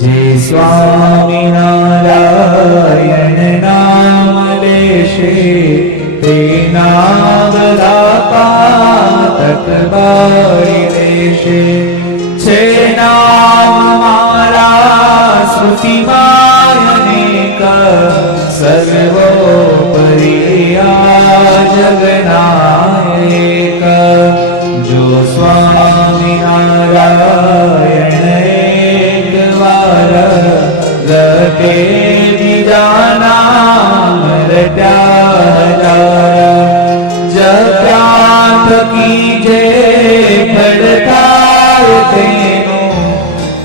જે સ્વામિનારાયણ નામ લેશે તેના બધા પાતક બાળી દેશે. છે નામ મારા સ્મૃતિમાં અનેક, સર્વોપરી આ જગના એક. જો સ્વામિનારાયણ એક વાર રટે બીજા નામ રટ્યા જપ્યા થકી જે ફળ થાય તેનું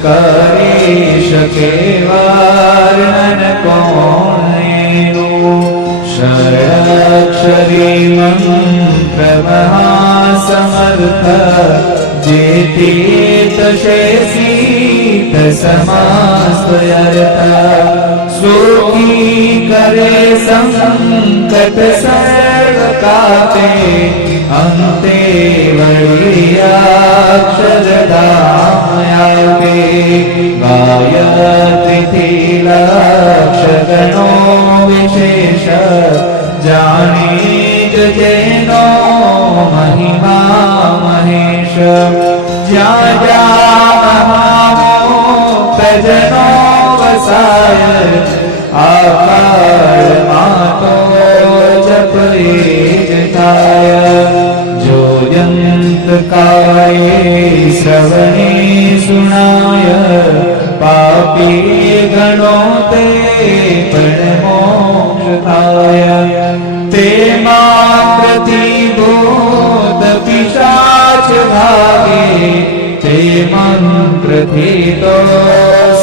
કરી શકે વર્ણન કોણ એનું. ષડક્ષરી મંત્ર મહાસમર્થ, જેથી તશે સીત સમસ્ત અર્થ. સુખી કરે સંકટ સર્વ કાપે, અંતે વળી અક્ષરધામ આપે. ગાયત્રીથી લક્ષ ગણો વિશેષ, જાણી જ જેનો મહિમા મહેશ. જ્યાં જ્યાં મહામોક્ષજનો વસાય, આકાળમાં તો જપ એ જ થાય. જો જંત કાયે શ્રવણે સુણાય, પાપી ગણો તે પણ મોક્ષ થાય. તે માત્રથી ભૂત પિશાચ ભાગે, તે મંત્રથી તો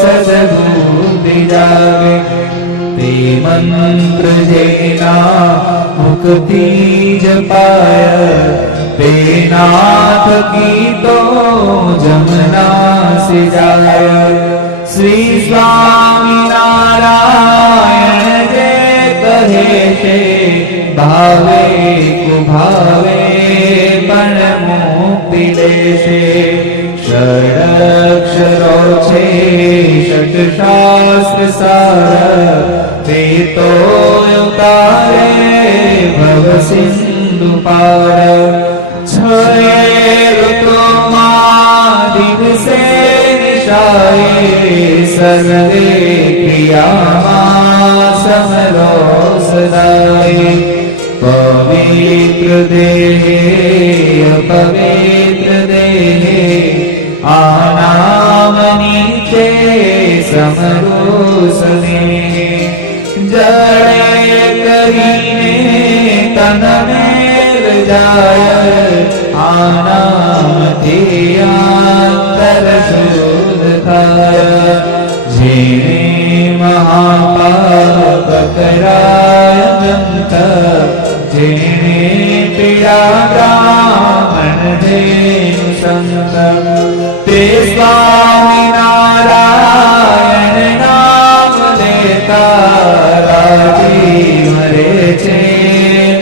સદબુદ્ધિ જાગે. તે મંત્ર જેના મુખથી જપાય, તેના થકી તો જમના સે જાય. શ્રી સ્વામિનારાયણ જે કહે છે, ભાવે કુભાવે પણ મુક્તિ દેશે. ષડક્ષરો છે ષટશાસ્ત્ર સાર, તે તો ઉતારે ભવ સિંધુ પાર. છ ઋતુમાં દિવસે નિશાએ, સર્વે ક્રિયામાં સમરો સદાય. પવિત્ર દેહે અપવિત્ર દેહે, આ નામ નીચે સમરો સને. જળે કરીને તન મેલ જાય, આ નામથી અંતર શુદ્ધ થાય. જેને મહાપાપ કરાય અંત, જેને પીડા બ્રાહ્મણ દેવ સંત. તે સ્વામિનારાયણ નામ લેતા રાજી મરે છે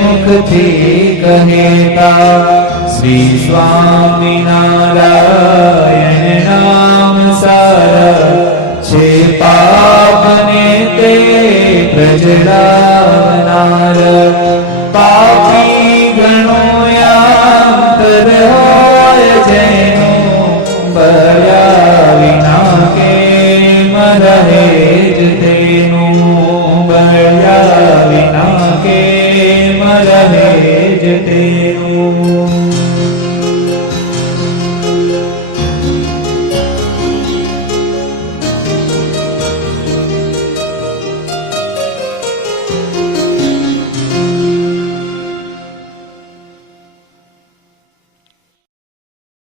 મુખથી કહેતા. શ્રી સ્વામિનારાયણ નામ સાર, છે પાપને તે પ્રજડાવનાર. પાપી ગણો યાંતર હોય જેનું, બળ્યા